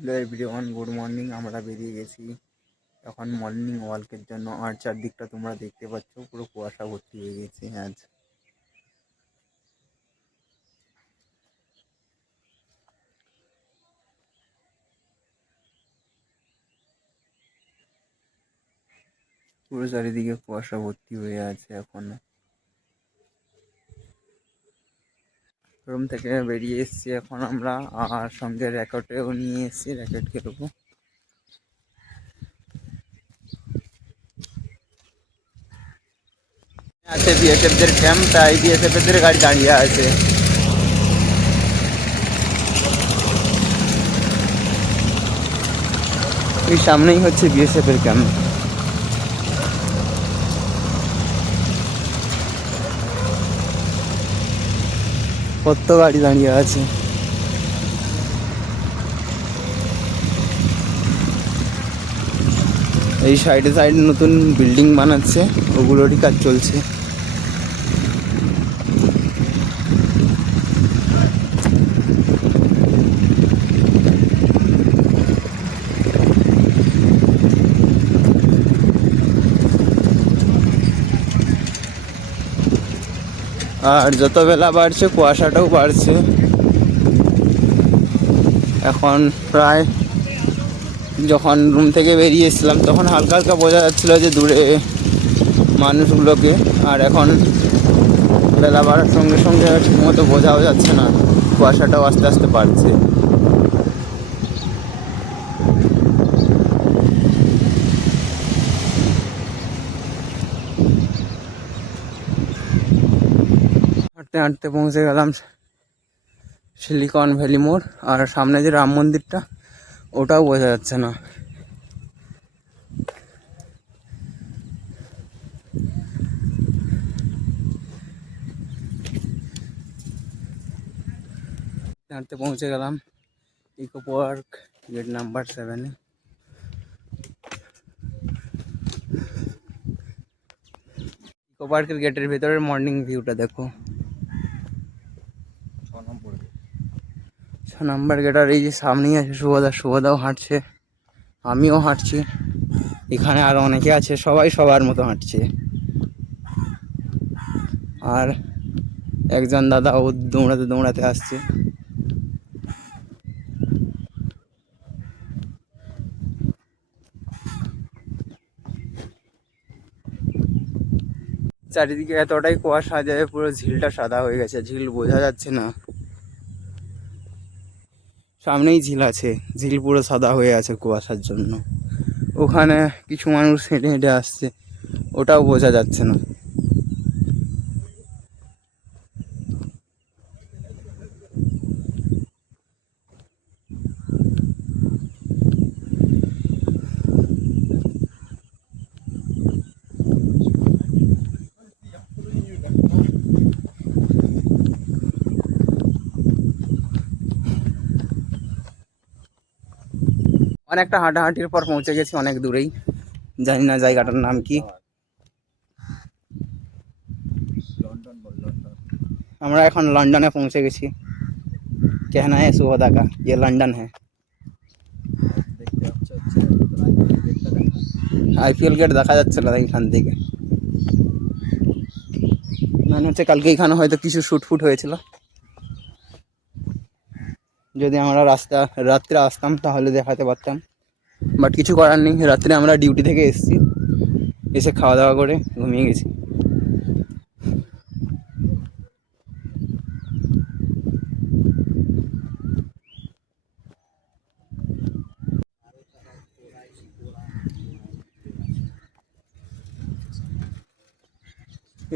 Hello everyone, good morning. আমরা বেরিয়ে গেছি এখন মর্নিং ওয়াকের জন্য। আর চারদিকটা তোমরা দেখতে পাচ্ছ, পুরো কুয়াশা ভর্তি হয়ে গেছে আজ। পুরো চারিদিকে কুয়াশা ভর্তি হয়ে আছে এখনো। রুম থেকে বেরিয়ে এসেছি এখন আমরা, আর সঙ্গে র্যাকেটও নিয়ে এসেছি, র্যাকেট খেলবো। আছে বিএসএফদের ক্যাম্প, তাই বিএসএফদের গাড়ি দাঁড়িয়ে আছে। এই সামনেই হচ্ছে বিএসএফের ক্যাম্প। কত গাড়ি দাঁড়িয়ে আছে। এই সাইডে সাইডে নতুন বিল্ডিং বানাচ্ছে, ওগুলোরই কাজ চলছে। আর যত বেলা বাড়ছে কুয়াশাটাও বাড়ছে। এখন প্রায় যখন রুম থেকে বেরিয়ে এসেছিলাম তখন হালকা হালকা বোঝা যাচ্ছিলো যে দূরে মানুষগুলোকে, আর এখন বেলা বাড়ার সঙ্গে সঙ্গে ঠিকমতো বোঝাও যাচ্ছে না, কুয়াশাটাও আস্তে আস্তে বাড়ছে। হাঁটতে হাঁটতে পৌঁছে গেলাম সিলিকন ভ্যালি মোড়। আর সামনে যে রাম মন্দিরটা, ওটাও বোঝা যাচ্ছে না। হাঁটতে পৌঁছে গেলাম ইকো পার্ক গেট নাম্বার 7-এ। ইকো পার্কের গেটের ভেতরের মর্নিং ভিউটা দেখো। 6 নম্বর গেট। আর এই যে সামনেই আছে শুভদাও হাঁটছে, আমিও হাঁটছি, এখানে আরো অনেকে আছে, সবাই সবার মতো হাঁটছে। আর একজন দাদা ও দৌড়াতে দৌড়াতে আসছে। চারিদিকে এতটাই কুয়াশা যে পুরো ঝিলটা সাদা হয়ে গেছে, ঝিল বোঝা যাচ্ছে না। সামনেই ঝিল আছে, ঝিল পুরো সাদা হয়ে আছে কুয়াশার জন্য। ওখানে কিছু মানুষ হেঁটে হেঁটে আসছে, ওটাও বোঝা যাচ্ছে না। অনেকটা হাঁটাহাঁটির পর পৌঁছে গেছি অনেক দূরেই, জানি না জায়গাটার নাম কি। আমরা এখন লন্ডনে পৌঁছে গেছি। कहना है सुभदा का ये लंदन है। আইপিএল গেট দেখা যাচ্ছে না এখান থেকে, মনে হচ্ছে কালকে এখানে হয়তো কিছু শুটফুট হয়েছিল। যদি আমরা রাত্রে আসতাম তাহলে দেখাতে পারতাম, বাট কিছু করার নেই। রাত্রে আমরা ডিউটি থেকে এসেছি, এসে খাওয়া দাওয়া করে ঘুমিয়ে গেছি।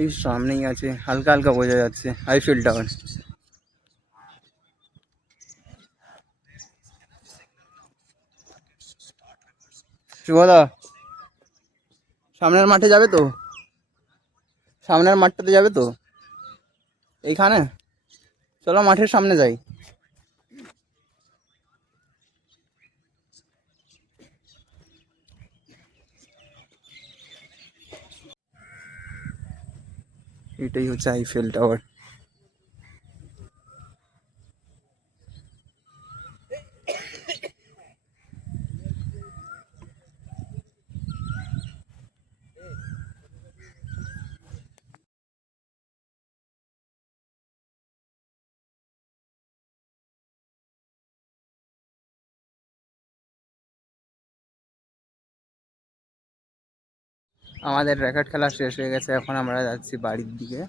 এই সামনেই আছে, হালকা হালকা বোঝা যাচ্ছে আইফেল টাওয়ার। শুভদা, সামনের মাঠে যাবে তো? সামনের মাঠটাতে যাবে তো? এইখানে চলো মাঠের সামনে যাই। এটাই হচ্ছে আইফেল টাওয়ার। আমাদের র্যাকেট খেলা শেষ হয়ে গেছে, এখন আমরা যাচ্ছি বাড়ির দিকে।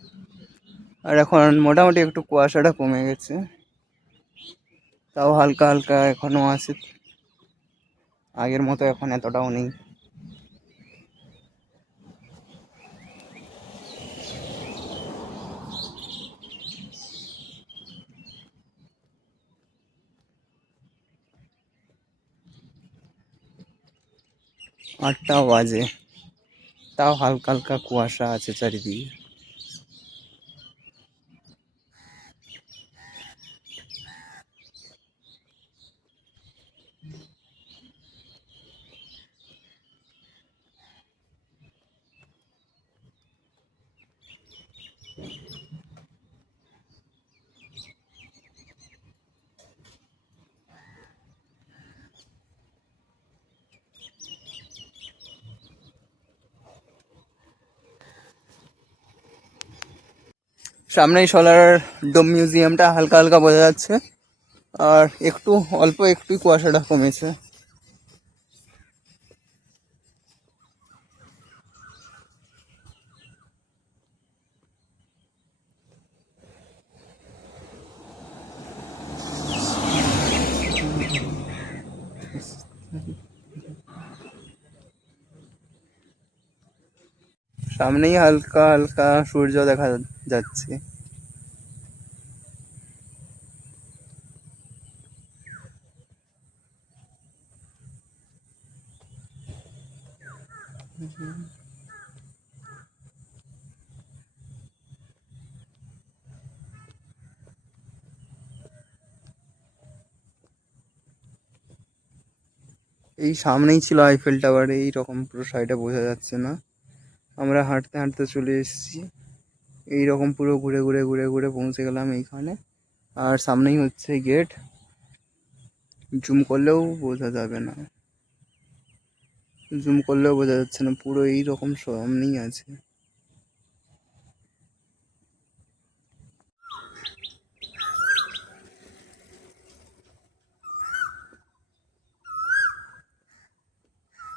আর এখন মোটামুটি একটু কুয়াশাটা কমে গেছে, তাও হালকা হালকা এখনো আছে, আগের মতো এখন এতটাও নেই। আটটা বাজে, তাও হালকা হালকা কুয়াশা আছে চারিদিকে। সামনেই সোলার ডোম মিউজিয়ামটা হালকা হালকা বোঝা যাচ্ছে, আর একটু অল্প একটু কুয়াশাটা কমেছে। সামনেই হালকা হালকা সূর্য দেখা যাচ্ছে। এই সামনেই ছিল আইফেল টাওয়ার, এই রকম পুরো সাইডে বোঝা যাচ্ছে না। আমরা হাঁটতে হাঁটতে চলে এসেছি, এই রকম পুরো ঘুরে ঘুরে ঘুরে ঘুরে পৌঁছে গেলাম এইখানে। আর সামনেই হচ্ছে গেট, জুম করলেও বোঝা যাবে না, জুম করলেও বোঝা যাচ্ছে না, পুরো এই রকম সামনেই আছে।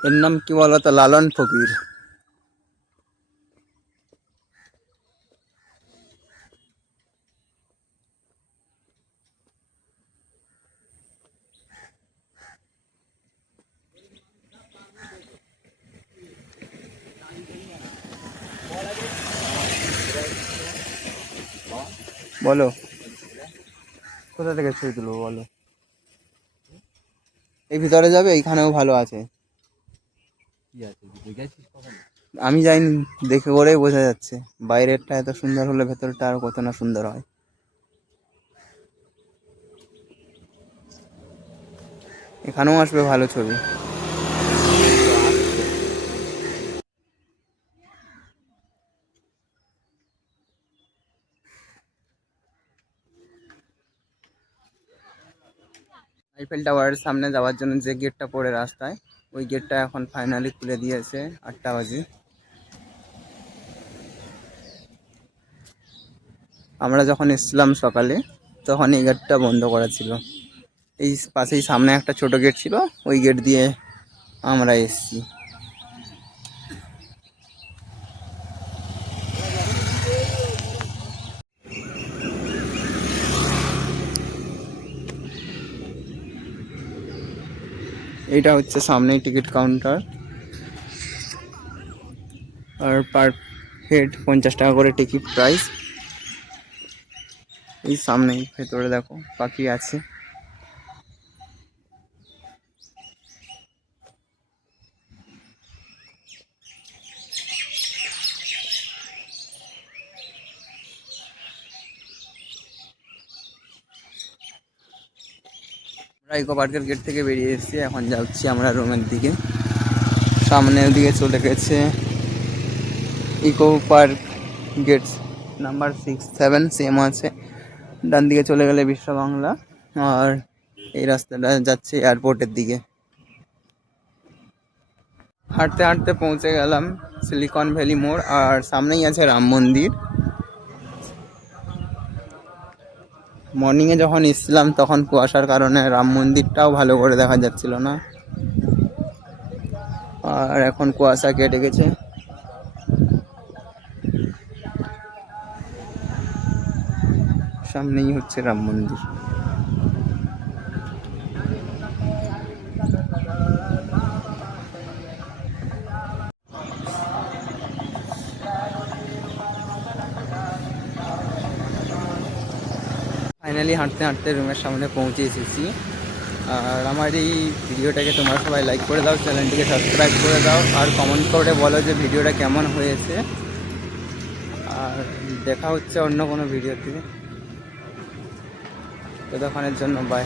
এর নাম কি বলতো? লালন ফকির। বলো কোথা থেকে ছবি তুলবো বলো? এই ভিতরে যাবে, এইখানেও ভালো আছে। আমি যাইনি, দেখে করেই বোঝা যাচ্ছে। বাইরেরটা এত সুন্দর হলে ভেতরটা আর কত না সুন্দর হয়। এখানেও আসবে ভালো ছবি। আইফেল টাওয়ারের সামনে যাওয়ার জন্য যে গেটটা পড়ে রাস্তায়, ওই গেটটা এখন ফাইনালি খুলে দিয়েছে 8টা বাজে। আমরা যখন এসেছিলাম সকালে, তখন এই গেটটা বন্ধ করা ছিল। এই পাশেই সামনে একটা ছোট গেট ছিল, ওই গেট দিয়ে আমরা এসেছি। এইটা হচ্ছে সামনেই টিকিট কাউন্টার, আর পার হেড 50 টাকা করে টিকিট প্রাইস। এই সামনেই ভেতরে দেখো পাখি আছে। আমরা ইকো পার্কের গেট থেকে বেরিয়ে এসেছি, এখন যাচ্ছি আমরা রুমের দিকে। সামনের দিকে চলে গেছে eco park gate number 6-7 same আছে। ডান দিকে চলে গেলে বিশ্ব বাংলা, আর এই রাস্তাটা যাচ্ছে এয়ারপোর্টের দিকে। হাঁটতে হাঁটতে পৌঁছে গেলাম সিলিকন ভ্যালি মোড়, আর সামনেই আছে রাম মন্দির। মর্নিংয়ে যখন এসেছিলাম তখন কুয়াশার কারণে রাম মন্দিরটাও ভালো করে দেখা যাচ্ছিল না, আর এখন কুয়াশা কেটে গেছে, সামনেই হচ্ছে রাম মন্দির। ফাইনালি হাঁটতে হাঁটতে রুমের সামনে পৌঁছে এসেছি। আর আমার এই ভিডিওটাকে তোমরা সবাই লাইক করে দাও, চ্যানেলটিকে সাবস্ক্রাইব করে দাও, আর কমেন্ট করে বলো যে ভিডিওটা কেমন হয়েছে। আর দেখা হচ্ছে অন্য কোনো ভিডিওতে। ততক্ষণের জন্য বাই।